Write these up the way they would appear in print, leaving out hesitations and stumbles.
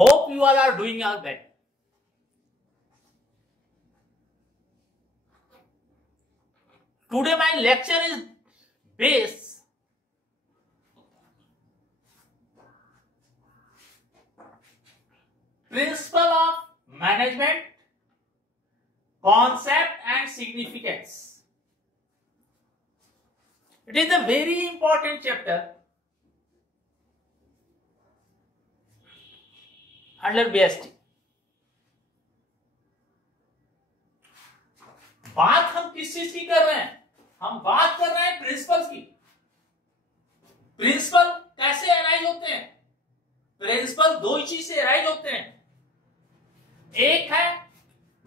Hope you all are doing your best. Today my lecture is based principle of management, concept and significance. It is a very important chapter under BST. बात हम किस चीज की कर रहे हैं? हम बात कर रहे हैं प्रिंसिपल्स की। प्रिंसिपल कैसे अराइज होते हैं? प्रिंसिपल दो ही चीज से अराइज होते हैं। एक है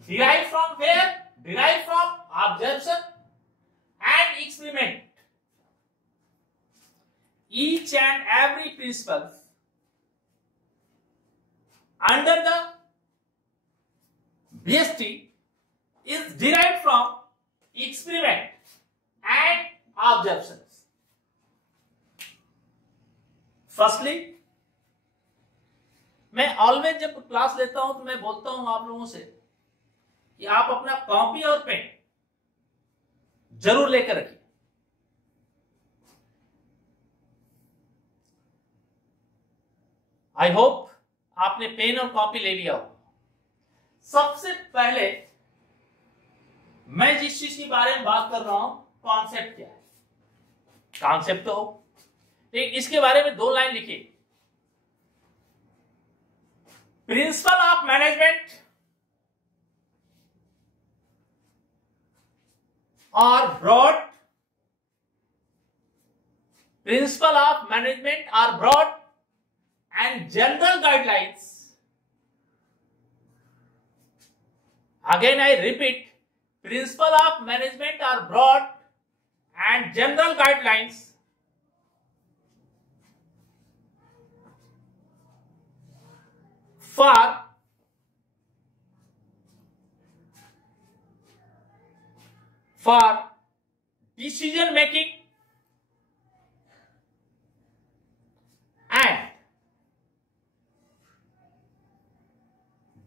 derive from where, derive from observation and experiment. Each and every principle under the BST is derived from experiment and observations. Firstly, मैं ऑलवेज जब क्लास लेता हूं तो मैं बोलता हूं आप लोगों से कि आप अपना कॉपी और पेन जरूर लेकर रखिए। आई होप आपने पेन और कॉपी ले लिया हो। सबसे पहले मैं जिस चीज के बारे में बात कर रहा हूं, कॉन्सेप्ट क्या है? कॉन्सेप्ट तो ठीक, इसके बारे में दो लाइन लिखिए। प्रिंसिपल ऑफ मैनेजमेंट और ब्रॉड, प्रिंसिपल ऑफ मैनेजमेंट और broad and general guidelines. Again I repeat, principle of management are broad and general guidelines for decision making and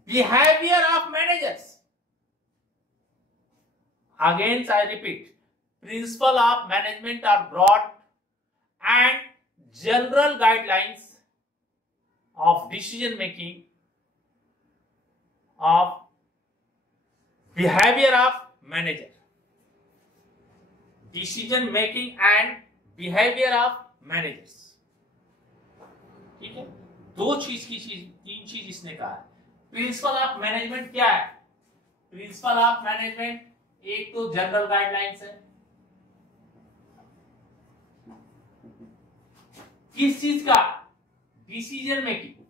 behavior of managers. Again I repeat, principle of management are broad and general guidelines of decision making, of behavior of manager. Decision making and behavior of managers. ठीक है, दो चीज की चीज, तीन चीज इसने कहा है। प्रिंसिपल ऑफ मैनेजमेंट क्या है? प्रिंसिपल ऑफ मैनेजमेंट एक तो जनरल गाइडलाइंस है। किस चीज का? Decision making.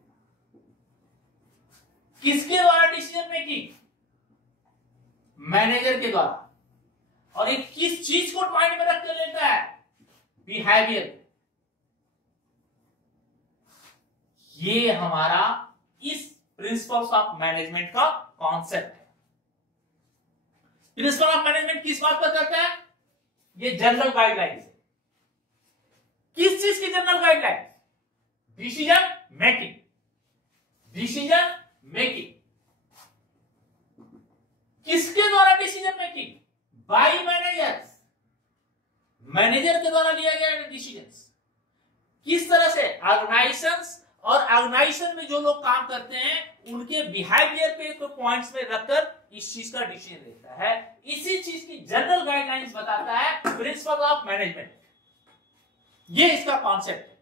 किसके द्वारा डिसीजन मेकिंग? मैनेजर के द्वारा। और ये किस चीज को माइंड में रख कर लेता है? बिहेवियर। ये हमारा इस प्रिंसिपल्स ऑफ मैनेजमेंट का कॉन्सेप्ट है। प्रिंसिपल ऑफ मैनेजमेंट किस बात पर करता है? ये जनरल गाइडलाइंस है। किस चीज की general guideline? Decision making. Decision making किसके द्वारा decision making? By managers. Manager के द्वारा लिया गया डिसीजंस। किस तरह से? ऑर्गेनाइजेशंस और ऑर्गेनाइजेशन में जो लोग काम करते हैं उनके बिहेवियर पे तो पॉइंट्स में रखकर इस चीज का डिसीजन लेता है। इसी चीज की जनरल गाइडलाइंस बताता है प्रिंसिपल ऑफ मैनेजमेंट। ये इसका कॉन्सेप्ट है।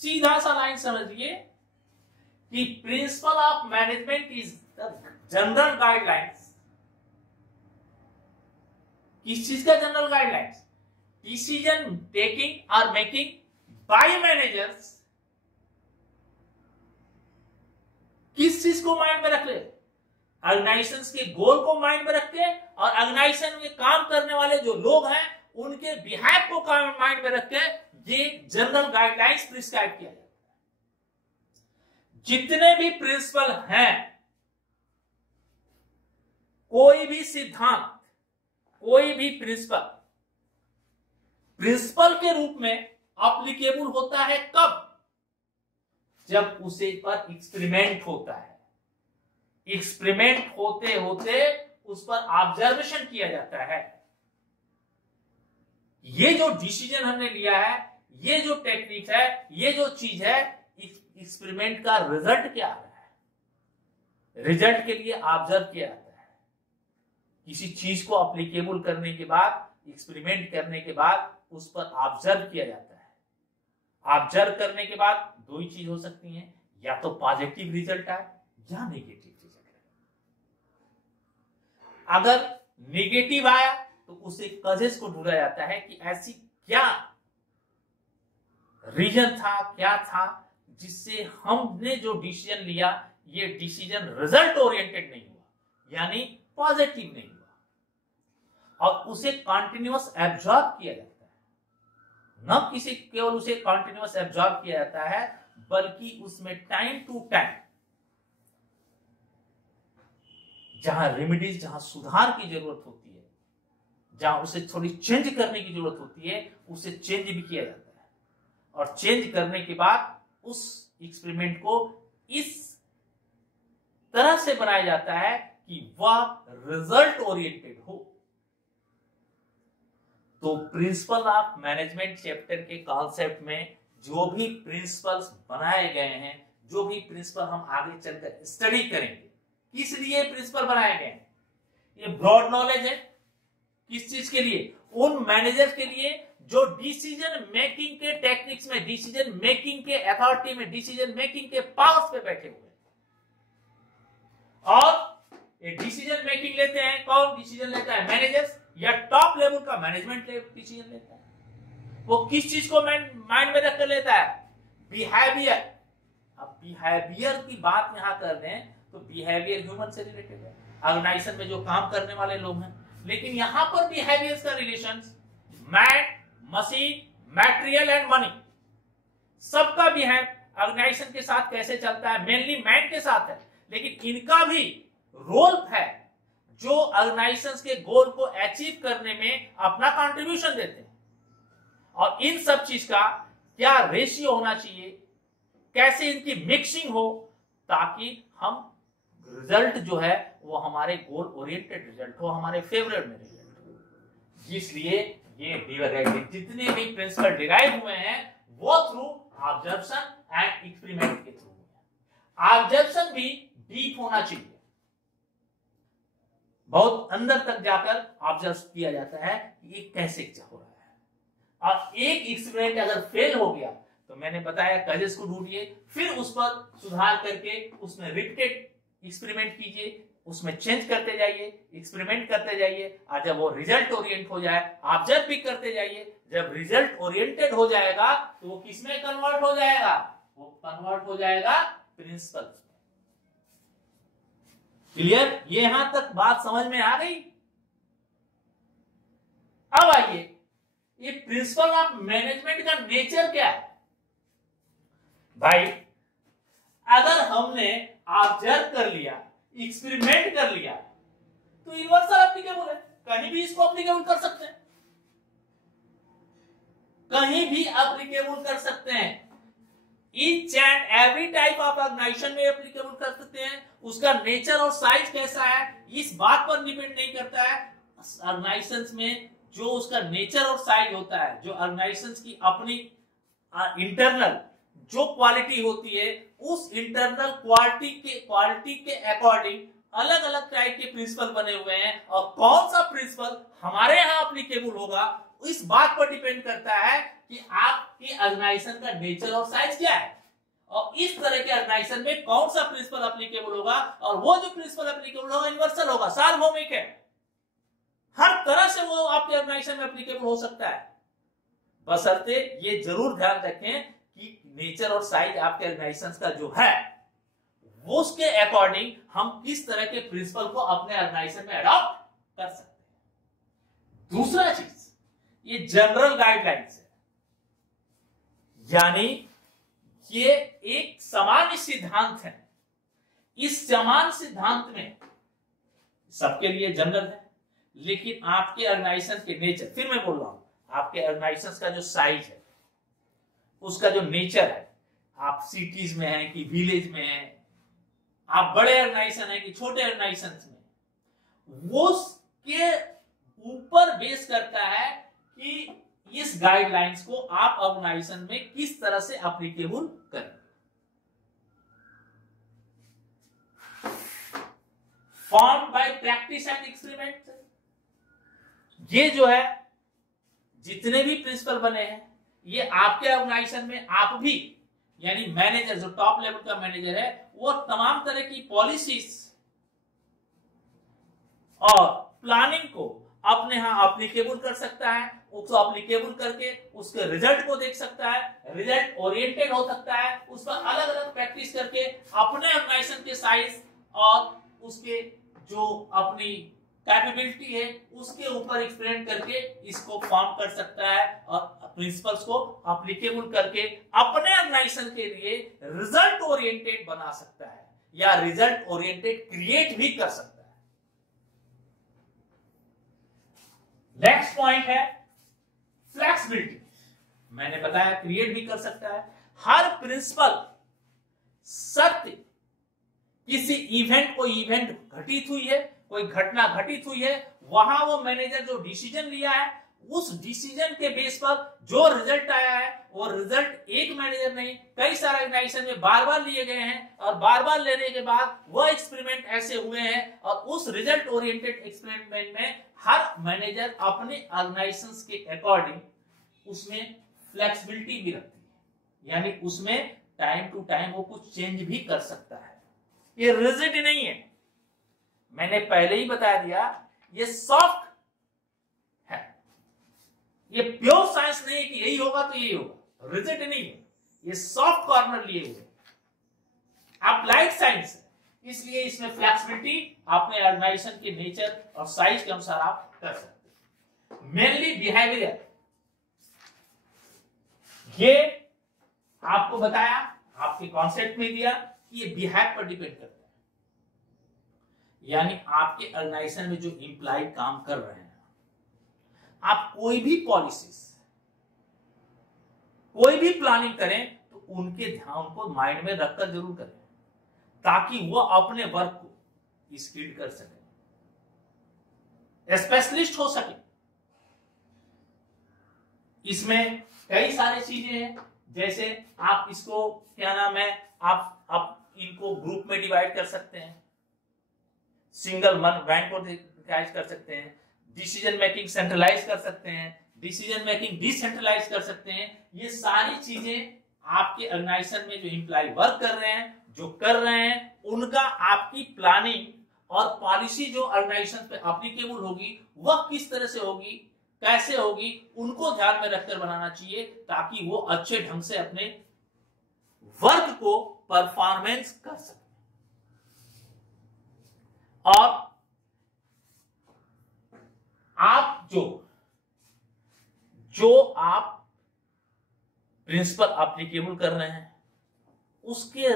सीधा सा लाइन समझिए कि principle of management is the general guidelines. किस चीज का जनरल गाइडलाइंस? डिसीजन टेकिंग और मेकिंग बाय मैनेजर्स। किस चीज को माइंड में रख ले? ऑर्गेनाइजेशंस के गोल को माइंड में रख के और ऑर्गेनाइजेशन में काम करने वाले जो लोग हैं उनके बिहेव को माइंड में रख के ये जनरल गाइडलाइंस प्रिस्क्राइब किया जाता है। जितने भी प्रिंसिपल हैं, कोई भी सिद्धांत, कोई भी प्रिंसिपल प्रिंसिपल के रूप में एप्लीकेबल होता है कब? जब उसे पर एक्सपेरिमेंट होता है, एक्सपेरिमेंट होते होते उस पर ऑब्जर्वेशन किया जाता है। ये जो डिसीजन हमने लिया है, ये जो टेक्निक है, ये जो चीज है, एक्सपेरिमेंट का रिजल्ट क्या आ रहा है, रिजल्ट के लिए ऑब्जर्व किया जाता है। किसी चीज को अप्लीकेबल करने के बाद, एक्सपेरिमेंट करने के बाद उस पर ऑब्जर्व किया जाता है। ऑब्जर्व करने के बाद दो ही चीज हो सकती हैं, या तो पॉजिटिव रिजल्ट आए या नेगेटिव रिजल्ट आए। अगर नेगेटिव आया तो उसे कजेस को ढूंढा जाता है कि ऐसी क्या रीजन था, क्या था जिससे हमने जो डिसीजन लिया, ये डिसीजन रिजल्ट ओरिएंटेड नहीं हुआ, यानी पॉजिटिव नहीं हुआ, और उसे कॉन्टिन्यूअस एब्जॉर्ब किया जाता है। न किसी केवल उसे कॉन्टिन्यूअस एब्जॉर्ब किया जाता है, बल्कि उसमें टाइम टू टाइम जहां रेमेडीज, जहां सुधार की जरूरत होती है, जहां उसे थोड़ी चेंज करने की जरूरत होती है, उसे चेंज भी किया जाता है। और चेंज करने के बाद उस एक्सपेरिमेंट को इस तरह से बनाया जाता है कि वह रिजल्ट ओरिएंटेड हो। तो प्रिंसिपल ऑफ मैनेजमेंट चैप्टर के कॉन्सेप्ट में जो भी प्रिंसिपल्स बनाए गए हैं, जो भी प्रिंसिपल हम आगे चलकर स्टडी करेंगे, किस लिए प्रिंसिपल बनाए गए हैं? ये ब्रॉड नॉलेज है। किस चीज के लिए? उन मैनेजर के लिए जो डिसीजन मेकिंग के टेक्निक्स में, डिसीजन मेकिंग के अथॉरिटी में, डिसीजन मेकिंग के पावर्स पे बैठे हुए हैं। और ये डिसीजन मेकिंग लेते हैं, कौन डिसीजन लेता है? मैनेजर्स, या टॉप लेवल का मैनेजमेंट डिसीजन लेता है। वो किस चीज को माइंड में रखकर लेता है? बिहेवियर। अब बिहेवियर की बात यहां कर रहे हैं तो बिहेवियर ह्यूमन से रिलेटेड है, ऑर्गेनाइजेशन में जो काम करने वाले लोग हैं। लेकिन यहां पर बिहेवियर का relation man, machine, material and money, सबका भी है। ऑर्गेनाइजेशन के साथ कैसे चलता है, मेनली मैन के साथ है, लेकिन इनका भी रोल है जो ऑर्गेनाइजेशन के गोल को अचीव करने में अपना कंट्रीब्यूशन देते हैं। और इन सब चीज का क्या रेशियो होना चाहिए, कैसे इनकी मिक्सिंग हो, ताकि हम रिजल्ट जो है वो हमारे गोल ओरिएंटेड रिजल्ट हो, हमारे फेवरेट में रिजल्ट हो। इसलिए ये जितने भी प्रिंसिपल डिराइव हुए हैं वो थ्रू ऑब्जर्वेशन एंड एक्सपेरिमेंट के थ्रू है। ऑब्जर्वेशन भी डीप होना चाहिए, बहुत अंदर तक जाकर ऑब्जर्व किया जाता है कि ये कैसे हो रहा है। और एक एक्सपेरिमेंट अगर फेल हो गया तो मैंने बताया कजेस को ढूंढिए, फिर उस पर सुधार करके उसमें रिपीटेड एक्सपेरिमेंट कीजिए, उसमें चेंज करते जाइए, एक्सपेरिमेंट करते जाइए, और जब वो रिजल्ट ओरिएंट हो जाए ऑब्जर्व भी करते जाइए। जब रिजल्ट ओरिएंटेड हो जाएगा तो वो किसमें कन्वर्ट हो जाएगा? वो कन्वर्ट हो जाएगा प्रिंसिपल। क्लियर? ये यहां तक बात समझ में आ गई? अब आइए, ये प्रिंसिपल ऑफ मैनेजमेंट का नेचर क्या है? भाई, अगर हमने ऑब्जर्व कर लिया, एक्सपेरिमेंट कर लिया, तो यूनिवर्सल एप्लीकेबल है, कहीं भी इसको एप्लीकेबल कर सकते हैं, कहीं भी एप्लीकेबल कर सकते हैं। Each and every type of organization में एप्लीकेबल कर सकते हैं। उसका नेचर और साइज कैसा है इस बात पर डिपेंड नहीं करता है। ऑर्गेनाइजेशंस में जो उसका नेचर और साइज होता है, जो ऑर्गेनाइजेशंस की अपनी इंटरनल जो क्वालिटी होती है, उस इंटरनल क्वालिटी के अकॉर्डिंग अलग अलग टाइप के प्रिंसिपल बने हुए हैं। और कौन सा प्रिंसिपल हमारे यहाँ एप्लीकेबल होगा इस बात पर डिपेंड करता है कि आपकी ऑर्गेनाइजेशन का नेचर और साइज क्या है, और इस तरह के ऑर्गेनाइजेशन में कौन सा प्रिंसिपल एप्लीकेबल होगा। और वो जो प्रिंसिपल एप्लीकेबल होगा यूनिवर्सल होगा, सार्वभौमिक है, हर तरह से वो आपके ऑर्गेनाइजेशन में एप्लीकेबल हो सकता है। बशर्ते ये जरूर ध्यान रखें कि नेचर और साइज आपके ऑर्गेनाइजेशन का जो है वो उसके अकॉर्डिंग हम किस तरह के प्रिंसिपल को अपने ऑर्गेनाइजेशन में अडॉप्ट कर सकते हैं। दूसरा चीज, ये जनरल गाइडलाइंस है, यानी ये एक सामान्य सिद्धांत है। इस सामान्य सिद्धांत में सबके लिए जनरल है, लेकिन आपके ऑर्गेनाइजेशन के नेचर, फिर मैं बोल रहा हूं, आपके ऑर्गेनाइजेशन का जो साइज है, उसका जो नेचर है, आप सिटीज में हैं कि विलेज में हैं, आप बड़े ऑर्गेनाइजेशन हैं कि छोटे ऑर्गेनाइजेशन में, वो के ऊपर बेस करता है कि इस गाइडलाइंस को आप ऑर्गेनाइजेशन में किस तरह से एप्लीकेबल करें। Form by practice and experiment, ये जो है जितने भी प्रिंसिपल बने हैं ये आपके ऑर्गेनाइजेशन में आप भी, यानी मैनेजर जो टॉप लेवल का मैनेजर है, वो तमाम तरह की पॉलिसीज और प्लानिंग को अपने यहां एप्लीकेबल कर सकता है, उसको एप्लीकेबल करके उसके रिजल्ट को देख सकता है, रिजल्ट ओरिएंटेड हो सकता है, उस पर अलग अलग प्रैक्टिस करके अपने ऑर्गेनाइजेशन के साइज और उसके जो अपनी कैपेबिलिटी है उसके ऊपर एक्सपेरिमेंट करके इसको फॉर्म कर सकता है और प्रिंसिपल्स को एप्लीकेबल करके अपने ऑर्गेनाइजेशन के लिए रिजल्ट ओरिएंटेड बना सकता है या रिजल्ट ओरिएंटेड क्रिएट भी कर सकता है। नेक्स्ट पॉइंट है फ्लेक्सिबिलिटी। मैंने बताया क्रिएट भी कर सकता है। हर प्रिंसिपल सत्य किसी इवेंट, कोई इवेंट घटित हुई है, कोई घटना घटित हुई है, वहां वो मैनेजर जो डिसीजन लिया है उस डिसीजन के बेस पर जो रिजल्ट आया है वो रिजल्ट एक मैनेजर नहीं कई सारे ऑर्गेनाइजेशन में बार बार लिए गए हैं और बार बार लेने के बाद वो एक्सपेरिमेंट ऐसे हुए हैं और उस रिजल्ट ओरिएंटेड एक्सपेरिमेंट में हर मैनेजर अपने ऑर्गेनाइजेशंस के अकॉर्डिंग उसमें फ्लेक्सिबिलिटी भी रखती है, यानी उसमें टाइम टू टाइम वो कुछ चेंज भी कर सकता है। ये रिजिड नहीं है, मैंने पहले ही बता दिया, ये सॉफ्ट है, ये प्योर साइंस नहीं है कि यही होगा तो यही होगा, रिजिड नहीं है, ये सॉफ्ट कॉर्नर लिए हुए अप्लाइड साइंस है, इसलिए इसमें फ्लेक्सिबिलिटी अपने ऑर्गेनाइजेशन के नेचर और साइज के अनुसार आप कर सकते हैं। मेनली बिहेवियर, ये आपको बताया, आपके कॉन्सेप्ट में दिया कि ये बिहेव पर डिपेंड करता है, यानी आपके ऑर्गेनाइजेशन में जो इंप्लाई काम कर रहे हैं, आप कोई भी पॉलिसीज, कोई भी प्लानिंग करें तो उनके ध्यान को माइंड में रखकर जरूर करें ताकि वो अपने वर्क को स्पीड कर सके, स्पेशलिस्ट हो सके। इसमें कई सारी चीजें हैं, जैसे आप इसको क्या नाम है, आप इनको ग्रुप में डिवाइड कर सकते हैं, सिंगल मैन को डिवाइड कर सकते हैं, डिसीजन मेकिंग सेंट्रलाइज कर सकते हैं, डिसीजन मेकिंग डिसेंट्रलाइज कर सकते हैं। ये सारी चीजें आपके ऑर्गेनाइजेशन में जो एम्प्लॉय वर्क कर रहे हैं, जो कर रहे हैं, उनका आपकी प्लानिंग और पॉलिसी जो ऑर्गेनाइजेशन पे एप्लीकेबल होगी वह किस तरह से होगी, कैसे होगी, उनको ध्यान में रखकर बनाना चाहिए ताकि वो अच्छे ढंग से अपने वर्क को परफॉर्मेंस कर सके। और आप जो आप प्रिंसिपल एप्लीकेबल कर रहे हैं उसके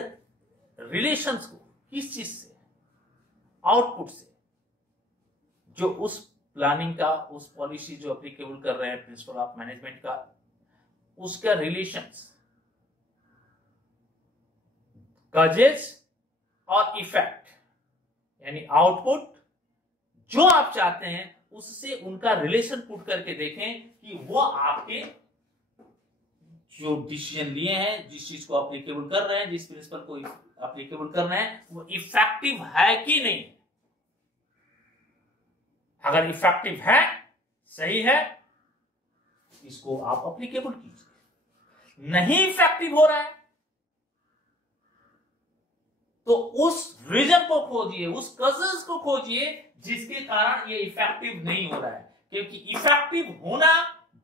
रिलेशंस को किस चीज से, आउटपुट से, जो उस प्लानिंग का, उस पॉलिसी जो एप्लीकेबल कर रहे हैं प्रिंसिपल ऑफ मैनेजमेंट का, उसका रिलेशंस, कॉजेस और इफेक्ट, यानी आउटपुट जो आप चाहते हैं उससे उनका रिलेशन पुट करके देखें कि वो आपके जो डिसीजन लिए हैं, जिस चीज को एप्लीकेबल कर रहे हैं, जिस प्रिंसिपल को एप्लीकेबल कर रहे हैं, वो इफेक्टिव है कि नहीं। अगर इफेक्टिव है, सही है, इसको आप एप्लीकेबल कीजिए। नहीं इफेक्टिव हो रहा है तो उस रीजन को खोजिए, उस कॉजेस को खोजिए जिसके कारण ये इफेक्टिव नहीं हो रहा है, क्योंकि इफेक्टिव होना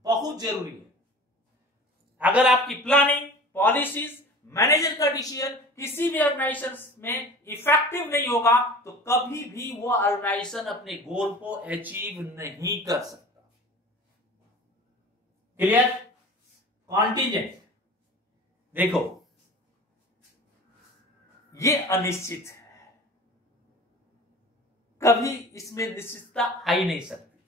बहुत जरूरी है। अगर आपकी प्लानिंग, पॉलिसीज, मैनेजर का डिसीजन किसी भी ऑर्गेनाइजेशन में इफेक्टिव नहीं होगा तो कभी भी वो ऑर्गेनाइजेशन अपने गोल को अचीव नहीं कर सकता। क्लियर? कॉन्टिजेंट, देखो ये अनिश्चित है, कभी इसमें निश्चितता आ ही नहीं सकती,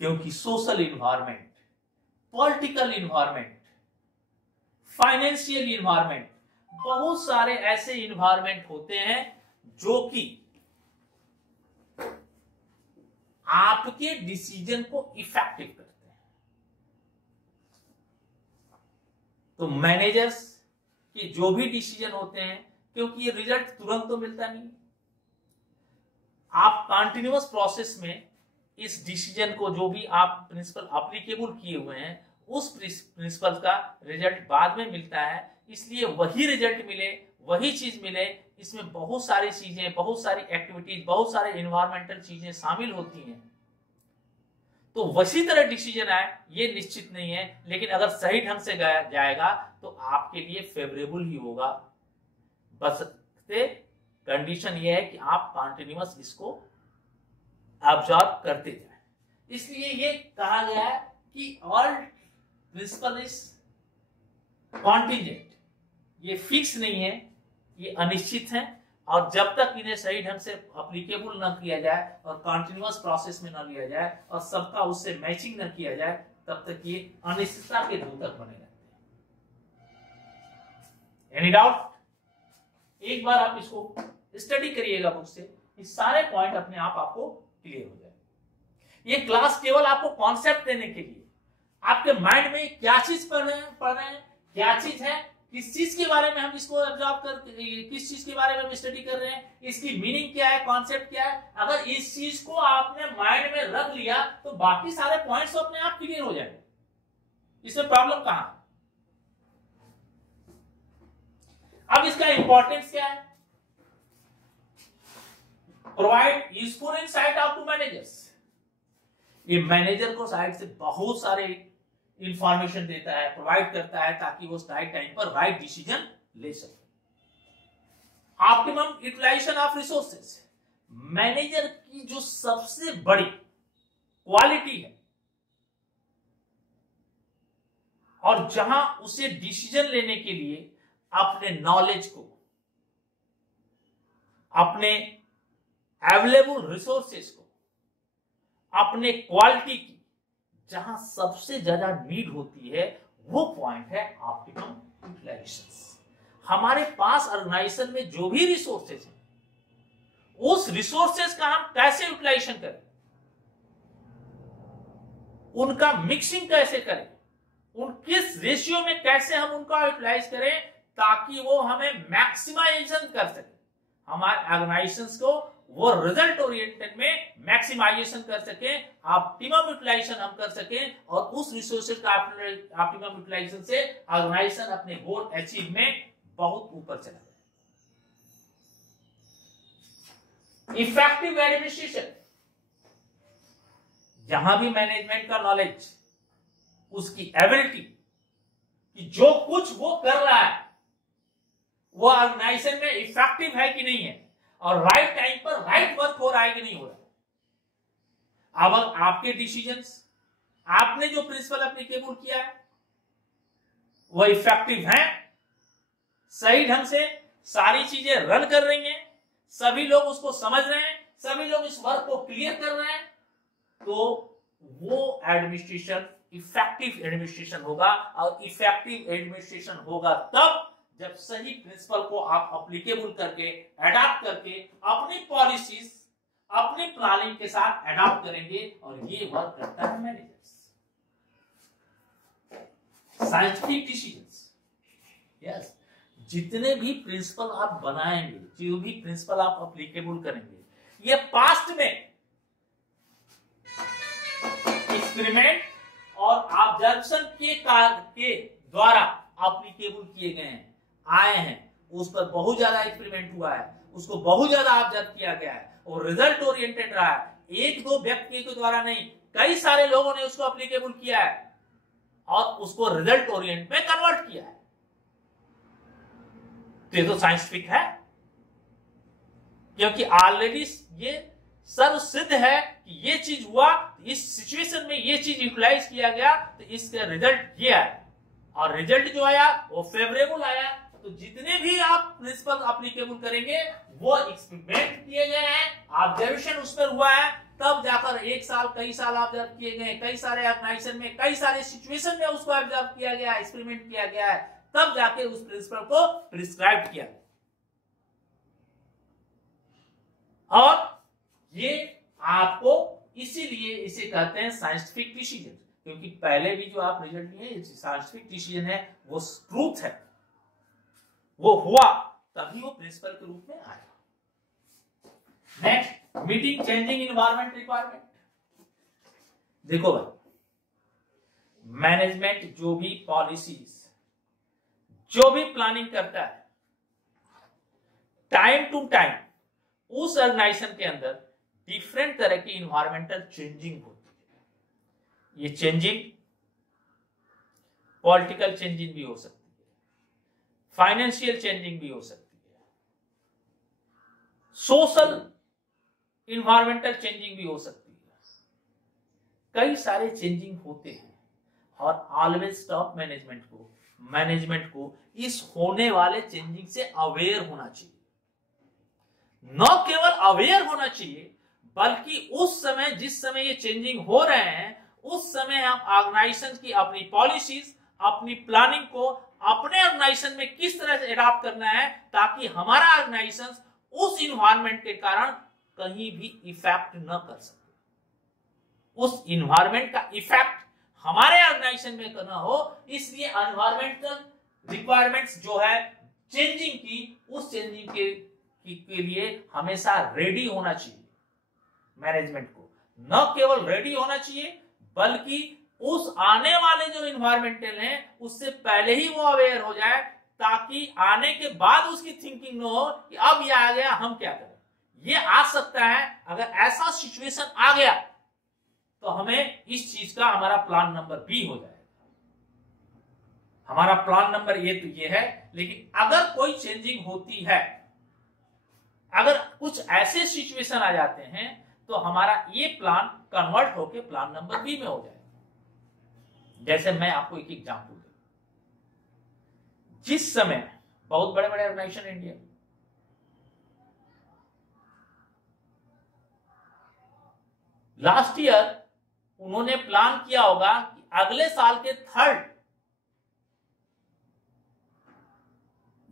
क्योंकि social environment, political environment, financial environment, बहुत सारे ऐसे इन्वायरमेंट होते हैं जो कि आपके डिसीजन को इफेक्टिव करते हैं। तो मैनेजर्स के जो भी डिसीजन होते हैं, क्योंकि ये रिजल्ट तुरंत तो मिलता नहीं, आप कंटिन्यूअस प्रोसेस में इस डिसीजन को, जो भी आप प्रिंसिपल एप्लीकेबल किए हुए हैं, उस प्रिंसिपल का रिजल्ट बाद में मिलता है। इसलिए वही रिजल्ट मिले, वही चीज मिले, इसमें बहुत सारी चीजें, बहुत सारी एक्टिविटीज, बहुत सारे एनवायरमेंटल चीजें शामिल होती हैं। तो वैसी तरह डिसीजन आए ये निश्चित नहीं है, लेकिन अगर सही ढंग से जाएगा तो आपके लिए फेवरेबल ही होगा। बस कंडीशन ये है कि आप कंटिन्यूअस इसको ऑब्जर्व करते जाए। इसलिए ये कहा गया है कि ऑल प्रिंसिपल इज कॉन्टिजेंट, ये फिक्स नहीं है, ये अनिश्चित है, और जब तक इन्हें सही ढंग से एप्लीकेबल न किया जाए और कंटिन्यूअस प्रोसेस में न लिया जाए और सबका उससे मैचिंग न किया जाए, तब तक ये अनिश्चितता के द्योतक बने रहते हैं। Any doubt? एक बार आप इसको स्टडी करिएगा बुक से, ये सारे पॉइंट अपने आप आपको क्लियर हो जाए। ये क्लास केवल आपको कॉन्सेप्ट देने के लिए, आपके माइंड में क्या चीज पढ़ रहे हैं, क्या चीज है, किस चीज के बारे में हम इसको ऑब्जर्व कर, किस चीज के बारे में हम स्टडी कर रहे हैं, इसकी मीनिंग क्या है, कॉन्सेप्ट क्या है। अगर इस चीज को आपने माइंड में रख लिया तो बाकी सारे पॉइंट्स अपने आप क्लियर हो जाएंगे। इसमें प्रॉब्लम कहां है? अब इसका इंपॉर्टेंस क्या है? Provide useful insight of to managers. ये मैनेजर को साइड से बहुत सारे इंफॉर्मेशन देता है, प्रोवाइड करता है, ताकि वो राइट टाइम पर राइट डिसीजन ले सके। Optimum utilization of resources, manager की जो सबसे बड़ी क्वालिटी है और जहां उसे डिसीजन लेने के लिए अपने नॉलेज को, अपने अवेलेबल रिसोर्सेज को, अपने क्वालिटी की जहां सबसे ज्यादा नीड होती है, वो पॉइंट है ऑप्टिमम यूटिलाइजेशन। हमारे पास ऑर्गेनाइजेशन में जो भी रिसोर्सेज हैं, उस रिसोर्सेज का हम कैसे यूटिलाइजेशन करें, उनका मिक्सिंग कैसे करें, उन किस रेशियो में कैसे हम उनका यूटिलाइज करें, ताकि वो हमें मैक्सिमाइजेशन कर सके, हमारे ऑर्गेनाइजेशंस को वो रिजल्ट ओरिएंटेड में मैक्सिमाइजेशन कर सके, ऑप्टिमम यूटिलाइजेशन हम कर सके, और उस रिसोर्सेज का ऑप्टिमम यूटिलाइजेशन से ऑर्गेनाइजेशन अपने गोल अचीव में बहुत ऊपर चला जाए। इफेक्टिव एडमिनिस्ट्रेशन, जहां भी मैनेजमेंट का नॉलेज, उसकी एबिलिटी कि जो कुछ वो कर रहा है वो ऑर्गेनाइजेशन में इफेक्टिव है कि नहीं है, और राइट टाइम पर राइट वर्क हो रहा है कि नहीं हो रहा है। अब आपके डिसीजंस, आपने जो प्रिंसिपल एप्लीकेबल किया है, वो इफेक्टिव हैं, सही ढंग से सारी चीजें रन कर रही हैं, सभी लोग उसको समझ रहे हैं, सभी लोग इस वर्क को क्लियर कर रहे हैं, तो वो एडमिनिस्ट्रेशन इफेक्टिव एडमिनिस्ट्रेशन होगा। और इफेक्टिव एडमिनिस्ट्रेशन होगा तब जब सही प्रिंसिपल को आप एप्लीकेबल करके, अडॉप्ट करके अपनी पॉलिसीज, अपनी प्लानिंग के साथ अडॉप्ट करेंगे, और ये वर्क करता है मैनेजर्स। साइंटिफिक डिसीजंस, यस, जितने भी प्रिंसिपल आप बनाएंगे, जो भी प्रिंसिपल आप एप्लीकेबल करेंगे, ये पास्ट में एक्सपेरिमेंट और ऑब्जर्वेशन के द्वारा एप्लीकेबल किए गए हैं, आए हैं, उस पर बहुत ज्यादा एक्सपेरिमेंट हुआ है, उसको बहुत ज्यादा ऑब्जर्व किया गया है, और रिजल्ट ओरिएंटेड रहा है। एक दो व्यक्ति के द्वारा नहीं, कई सारे लोगों ने उसको एप्लीकेबल किया है और उसको रिजल्ट ओरिएंट में कन्वर्ट किया है। तो ये तो साइंटिफिक है, क्योंकि ऑलरेडी ये सर्व सिद्ध है कि ये चीज हुआ, इस सिचुएशन में ये चीज यूटिलाइज किया गया, तो इसका रिजल्ट ये आया, और रिजल्ट जो आया वो फेवरेबल आया। तो जितने भी आप प्रिंसिपल एप्लीकेबल करेंगे, वो एक्सपेरिमेंट किए गए हैं, ऑब्जर्वेशन उस पर हुआ है, तब जाकर एक साल, कई साल ऑब्जर्व किए गए, कई सारे ऑर्गेनाइजेशन में, कई सारे सिचुएशन में उसको ऑब्जर्व किया गया, एक्सपेरिमेंट किया गया है, तब जाके उस प्रिंसिपल को प्रिस्क्राइब किया गया। और ये आपको इसीलिए इसे कहते हैं साइंटिफिक डिसीजन, क्योंकि पहले भी जो आप रिजल्ट लिए साइंटिफिक डिसीजन है, वो ट्रूथ है, वो हुआ तभी वो प्रिंसिपल के रूप में आया। Next, meeting changing environment requirement. देखो भाई, मैनेजमेंट जो भी पॉलिसीज, जो भी प्लानिंग करता है, टाइम टू टाइम उस ऑर्गेनाइजेशन के अंदर डिफरेंट तरह की इन्वायरमेंटल चेंजिंग होती है। ये चेंजिंग पॉलिटिकल चेंजिंग भी हो सकती है, फाइनेंशियल चेंजिंग भी हो सकती है, सोशल इन्वायरमेंटल चेंजिंग भी हो सकती है। कई सारे चेंजिंग होते हैं और ऑलवेज टॉप मैनेजमेंट को इस होने वाले चेंजिंग से अवेयर होना चाहिए। न केवल अवेयर होना चाहिए, बल्कि उस समय जिस समय ये चेंजिंग हो रहे हैं, उस समय हम ऑर्गेनाइजेशन की अपनी पॉलिसीज, अपनी प्लानिंग को अपने ऑर्गेनाइजेशन में किस तरह से अडॉप्ट करना है, ताकि हमारा ऑर्गेनाइजेशन उस इन्वायरमेंट के कारण कहीं भी इफेक्ट न कर सके, उस इन्वायरमेंट का इफेक्ट हमारे ऑर्गेनाइजेशन में न हो। इसलिए एनवायरमेंटल रिक्वायरमेंट्स जो है चेंजिंग की, उस चेंजिंग के लिए हमेशा रेडी होना चाहिए। मैनेजमेंट को न केवल रेडी होना चाहिए, बल्कि उस आने वाले जो इन्वायरमेंटल है उससे पहले ही वो अवेयर हो जाए, ताकि आने के बाद उसकी थिंकिंग न हो कि अब ये आ गया, हम क्या करें। ये आ सकता है, अगर ऐसा सिचुएशन आ गया तो हमें इस चीज का हमारा प्लान नंबर बी हो जाएगा। हमारा प्लान नंबर ए तो ये है, लेकिन अगर कोई चेंजिंग होती है, अगर कुछ ऐसे सिचुएशन आ जाते हैं, तो हमारा ये प्लान कन्वर्ट होके प्लान नंबर बी में हो जाएगा। जैसे मैं आपको एक एग्जांपल दूं, जिस समय बहुत बड़े बड़े ऑर्गेनाइजेशन इंडिया में लास्ट ईयर उन्होंने प्लान किया होगा कि अगले साल के 3rd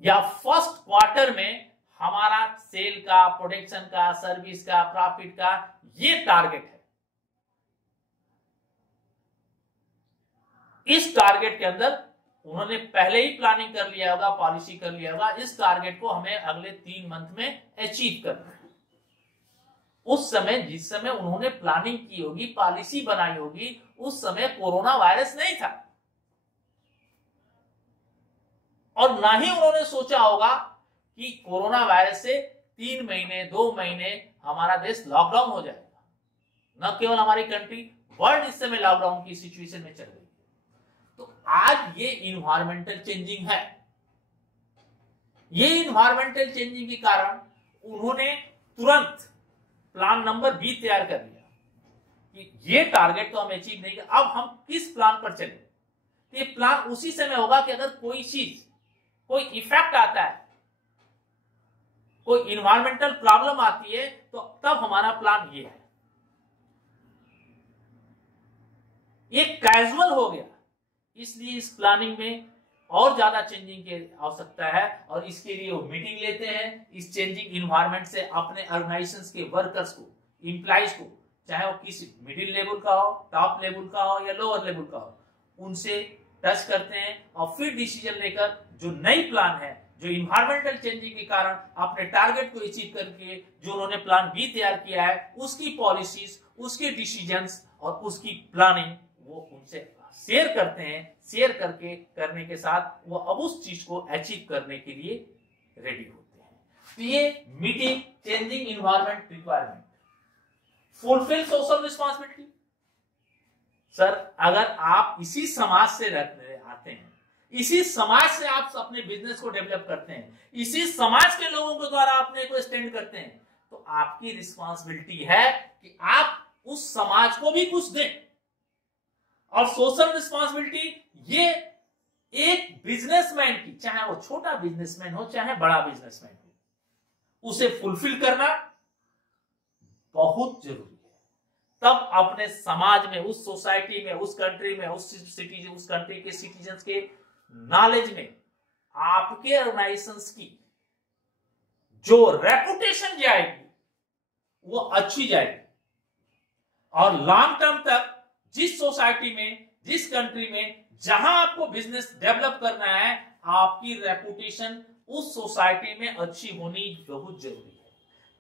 या फर्स्ट क्वार्टर में हमारा सेल का, प्रोडक्शन का, सर्विस का, प्रॉफिट का ये टारगेट है। इस टारगेट के अंदर उन्होंने पहले ही प्लानिंग कर लिया होगा, पॉलिसी कर लिया होगा, इस टारगेट को हमें अगले 3 मंथ में अचीव करना है। उस समय जिस समय उन्होंने प्लानिंग की होगी, पॉलिसी बनाई होगी, उस समय कोरोना वायरस नहीं था, और ना ही उन्होंने सोचा होगा कि कोरोना वायरस से 3 महीने 2 महीने हमारा देश लॉकडाउन हो जाएगा। न केवल हमारी कंट्री, वर्ल्ड इस समय लॉकडाउन की सिचुएशन में चल रही है। तो आज ये इन्वायरमेंटल चेंजिंग है। ये इन्वायरमेंटल चेंजिंग के कारण उन्होंने तुरंत प्लान नंबर बी तैयार कर लिया कि ये टारगेट तो हम अचीव नहीं कर, अब हम किस प्लान पर चले। ये प्लान उसी समय होगा कि अगर कोई चीज, कोई इफेक्ट आता है, कोई इन्वायरमेंटल प्रॉब्लम आती है, तो तब हमारा प्लान ये है। ये कैजुअल हो गया, इसलिए इस प्लानिंग में और ज्यादा चेंजिंग की आवश्यकता है, और इसके लिए वो मीटिंग लेते हैं। इस चेंजिंग इन्वायरमेंट से अपने ऑर्गेनाइजेशंस के वर्कर्स को, इंप्लॉइज को, चाहे वो किसी मिडिल लेवल का हो, टॉप लेवल का हो या लोअर लेवल का हो, उनसे टच करते हैं और फिर डिसीजन लेकर जो नई प्लान है, जो इन्वायरमेंटल चेंजिंग के कारण अपने टारगेट को अचीव करके जो उन्होंने प्लान बी तैयार किया है, उसकी पॉलिसीज, उसके डिसीजंस और उसकी प्लानिंग वो उनसे शेयर करते हैं। शेयर करने के साथ वो अब उस चीज को अचीव करने के लिए रेडी होते हैं। तो ये meeting changing environment requirement, fulfil social responsibility. Sir, अगर आप इसी समाज से आते हैं, इसी समाज से आप अपने बिजनेस को डेवलप करते हैं, इसी समाज के लोगों के द्वारा अपने को स्टैंड करते हैं, तो आपकी रिस्पॉन्सिबिलिटी है कि आप उस समाज को भी कुछ दें। और सोशल रिस्पॉन्सिबिलिटी ये एक बिजनेसमैन की, चाहे वो छोटा बिजनेसमैन हो चाहे बड़ा बिजनेसमैन हो, उसे फुलफिल करना बहुत जरूरी है। तब अपने समाज में, उस सोसाइटी में, उस कंट्री में, उस कंट्री के सिटीजन्स के नॉलेज में आपके ऑर्गेनाइजेशंस की जो रेपुटेशन जाएगी वो अच्छी जाएगी, और लॉन्ग टर्म तक जिस सोसाइटी में, जिस कंट्री में जहां आपको बिजनेस डेवलप करना है, आपकी रेपुटेशन उस सोसाइटी में अच्छी होनी बहुत जरूरी है।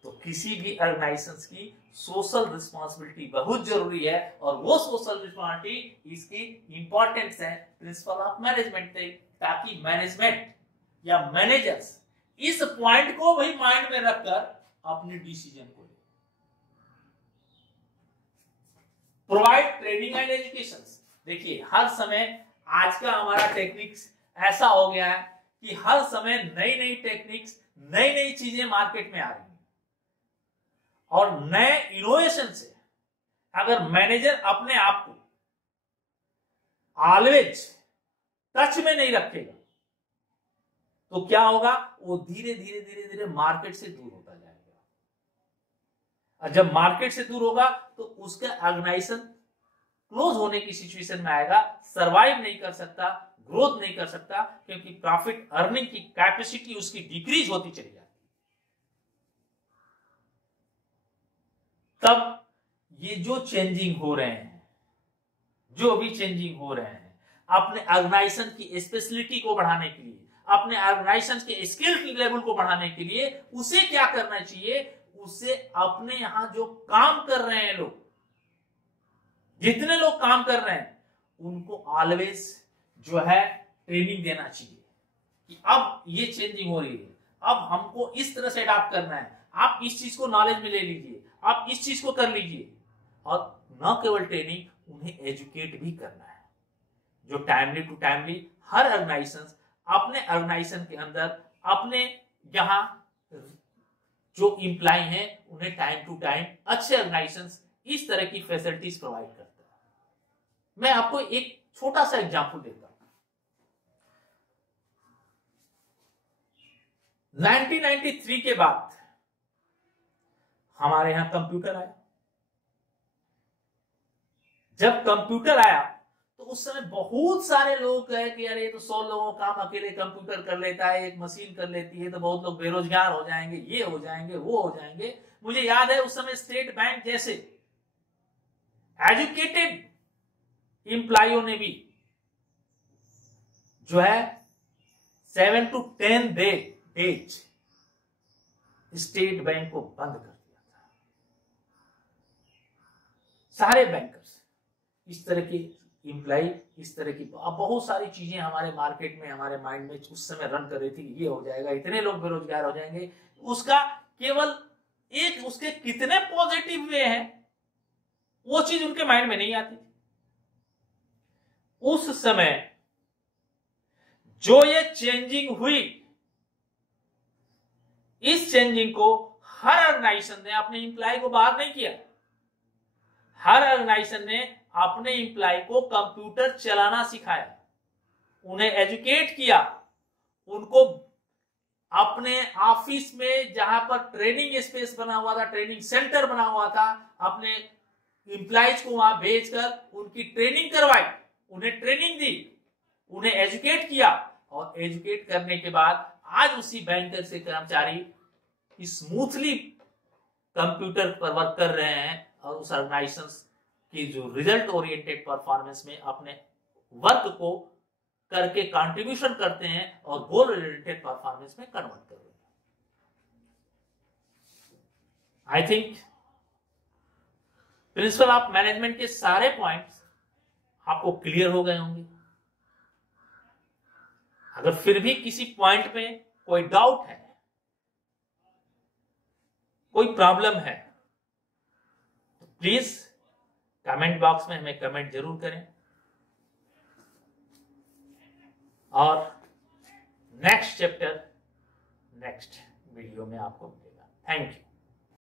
तो किसी भी ऑर्गेनाइजेशन की सोशल रिस्पॉन्सिबिलिटी बहुत जरूरी है, और वो सोशल रिस्पॉन्सिबिलिटी इसकी इंपॉर्टेंस है प्रिंसिपल ऑफ मैनेजमेंट से, ताकि मैनेजमेंट या मैनेजर्स इस पॉइंट को भी माइंड में रखकर अपने डिसीजन को ले। Provide training and education. देखिए हर समय आज का हमारा टेक्निक्स ऐसा हो गया है कि हर समय नई नई टेक्निक्स, नई नई चीजें मार्केट में आ रही हैं, और नए इनोवेशन से अगर मैनेजर अपने आप को ऑलवेज टच में नहीं रखेगा तो क्या होगा, वो धीरे धीरे धीरे धीरे मार्केट से दूर होता जाएगा। और जब मार्केट से दूर होगा तो उसका ऑर्गेनाइजेशन क्लोज होने की सिचुएशन में आएगा, सरवाइव नहीं कर सकता, ग्रोथ नहीं कर सकता, क्योंकि प्रॉफिट अर्निंग की कैपेसिटी उसकी डिक्रीज होती चली जाती। तब ये जो चेंजिंग हो रहे हैं, जो भी चेंजिंग हो रहे हैं, अपने ऑर्गेनाइजेशन की स्पेशलिटी को बढ़ाने के लिए, अपने ऑर्गेनाइजेशन के स्किल लेवल को बढ़ाने के लिए उसे क्या करना चाहिए, उसे अपने यहां जो काम कर रहे हैं लोग, जितने लोग काम कर रहे हैं, उनको ऑलवेज जो है ट्रेनिंग देना चाहिए कि अब ये चेंजिंग हो रही है, अब हमको इस तरह से अडॉप्ट करना है, आप इस चीज को नॉलेज में ले लीजिए, आप इस चीज को कर लीजिए। और न केवल ट्रेनिंग, उन्हें एजुकेट भी करना है, जो टाइमली टू टाइमली हर ऑर्गेनाइजेशन अपने ऑर्गेनाइजेशन के अंदर अपने यहां जो इंप्लाई हैं उन्हें टाइम टू टाइम अच्छे ऑर्गेनाइजेशन इस तरह की फैसिलिटीज प्रोवाइड करते हैं। मैं आपको एक छोटा सा एग्जांपल देता हूं। 1993 के बाद हमारे यहां कंप्यूटर आया। जब कंप्यूटर आया तो उस समय बहुत सारे लोग कहे कि यार ये तो 100 लोगों का काम अकेले कंप्यूटर कर लेता है, एक मशीन कर लेती है, तो बहुत लोग बेरोजगार हो जाएंगे, ये हो जाएंगे, वो हो जाएंगे। मुझे याद है उस समय स्टेट बैंक जैसे एजुकेटेड एम्प्लॉइयों ने भी जो है 7 to 10 डेज स्टेट बैंक को बंद कर दिया था। सारे बैंकर्स इस तरह के इम्प्लाई, इस तरह की बहुत सारी चीजें हमारे मार्केट में, हमारे माइंड में उस समय रन कर रही थी कि ये हो जाएगा, इतने लोग बेरोजगार हो जाएंगे। उसका केवल एक, उसके कितने पॉजिटिव वे हैं वो चीज उनके माइंड में नहीं आती। उस समय जो ये चेंजिंग हुई, इस चेंजिंग को हर ऑर्गेनाइजेशन ने अपने इंप्लाई को बाहर नहीं किया। हर ऑर्गेनाइजेशन ने अपने इंप्लाई को कंप्यूटर चलाना सिखाया, उन्हें एजुकेट किया, उनको अपने ऑफिस में जहां पर ट्रेनिंग स्पेस बना हुआ था, ट्रेनिंग सेंटर बना हुआ था, अपने इंप्लाइज को वहां भेजकर उनकी ट्रेनिंग करवाई, उन्हें ट्रेनिंग दी, उन्हें एजुकेट किया। और एजुकेट करने के बाद आज उसी बैंकर से कर्मचारी स्मूथली कंप्यूटर पर वर्क कर रहे हैं और उस ऑर्गेनाइजेशन की जो रिजल्ट ओरिएंटेड परफॉर्मेंस में अपने वर्क को करके कंट्रीब्यूशन करते हैं और गोल ओरिएंटेड परफॉर्मेंस में कन्वर्ट कर रहे हैं। I think principle of management के सारे पॉइंट्स आपको क्लियर हो गए होंगे। अगर फिर भी किसी पॉइंट में कोई डाउट है, कोई प्रॉब्लम है, तो प्लीज कमेंट बॉक्स में हमें कमेंट जरूर करें और नेक्स्ट चैप्टर नेक्स्ट वीडियो में आपको मिलेगा। Thank you.